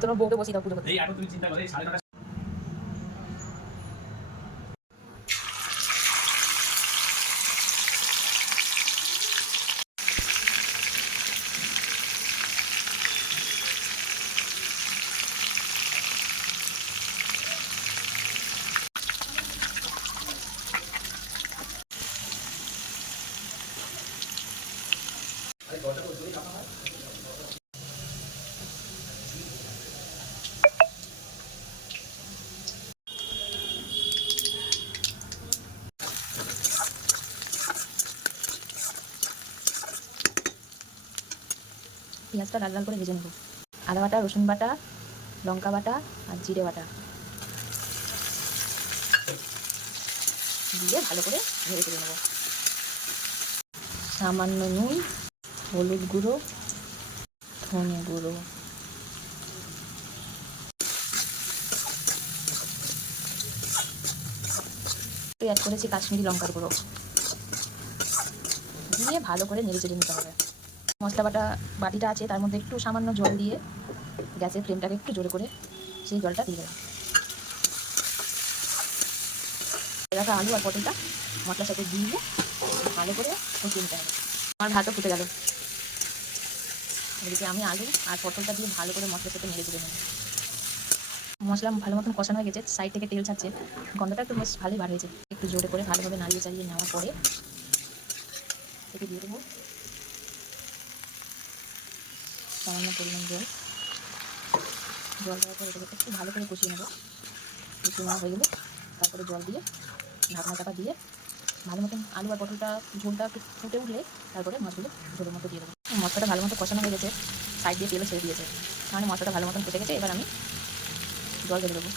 তোমার বউকে বসিয়ে দাও পুজো করতে। পেঁয়াজটা লাল লাল করে ভেজে নেব। আদা বাটা, রসুন বাটা, লঙ্কা বাটা আর জিরে বাটা দিয়ে ভালো করে নেড়ে চেড়ে নেব। সামান্য নুন, হলুদ গুঁড়ো, ধনে গুঁড়ো, অ্যাড করেছি কাশ্মীরি লঙ্কার গুঁড়ো দিয়ে ভালো করে নেড়ে চেড়ে নিতে হবে। মশলা বাটিটা আছে, তার মধ্যে একটু সামান্য জল দিয়ে গ্যাসের ফ্লেমটাকে একটু জোরে করে সেই জলটা দিয়ে দেবেন। রাখা আলু আর পটলটা মশলার সাথে দিয়ে ভালো করে কষিয়ে নিতে হবে। আমার ভাতও ফুটে গেল। এদিকে আমি আলু আর পটলটা দিয়ে ভালো করে মশলার সাথে নেড়ে চেড়ে নেব। মশলা ভালো মতন কষানো হয়ে গেছে, সাইড থেকে তেল ছাড়ছে, গন্ধটা একটু বেশ ভালোই বার হয়েছে। একটু জোরে করে ভালোভাবে নাড়িয়ে চাড়িয়ে নেওয়ার পরে এতে দিয়ে দেবো সামান্য পরিমাণ জল। জল দেওয়ার পরে এটাকে একটু ভালো করে কষিয়ে নেবো। কষিয়ে নেওয়া হয়ে গেলে তারপরে জল দিয়ে ঢাকনা চাপা দিয়ে ভালো মতন আলু আর পটলটা ঝোলটা একটু ফুটে উঠলে তারপরে মাছগুলো ঝোলের মতো দিয়ে দেবো। মশলাটা ভালো মতো কষানো হয়ে গেছে, সাইড দিয়ে তেলও ছেড়ে দিয়েছে, মানে মশলাটা ভালো মতন ফুটে গেছে। এবার আমি জল দিয়ে দেবো।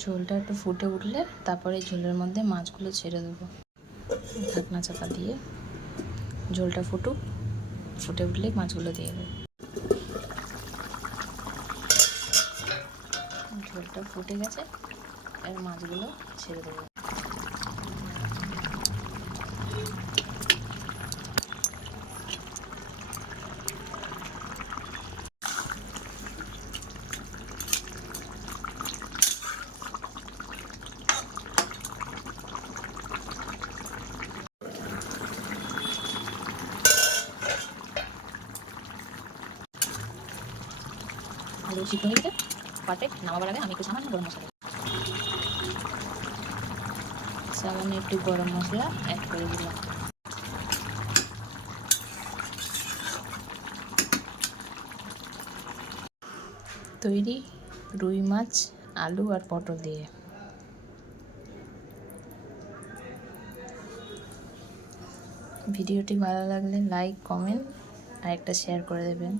ঝোলটা একটু ফুটে উঠলে তারপরে ঝোলের মধ্যে মাছগুলো ছেড়ে দেবো। ঢাকনা চাপা দিয়ে ঝোলটা ফুটে উঠলে মাছগুলো দিয়ে দেবো। ঝোলটা ফুটে গেছে, এর মাছগুলো ছেড়ে দেবো। আলু সিদ্ধ হয়ে গেছে, পারফেক্ট। নামাবার আগে আমি একটু সামান্য গরম মশলা অ্যাড করে দিলাম। তৈরি রুই মাছ আলু আর পটল দিয়ে। ভিডিওটি ভালো লাগলে লাইক, কমেন্ট আর একটা শেয়ার করে দেবেন।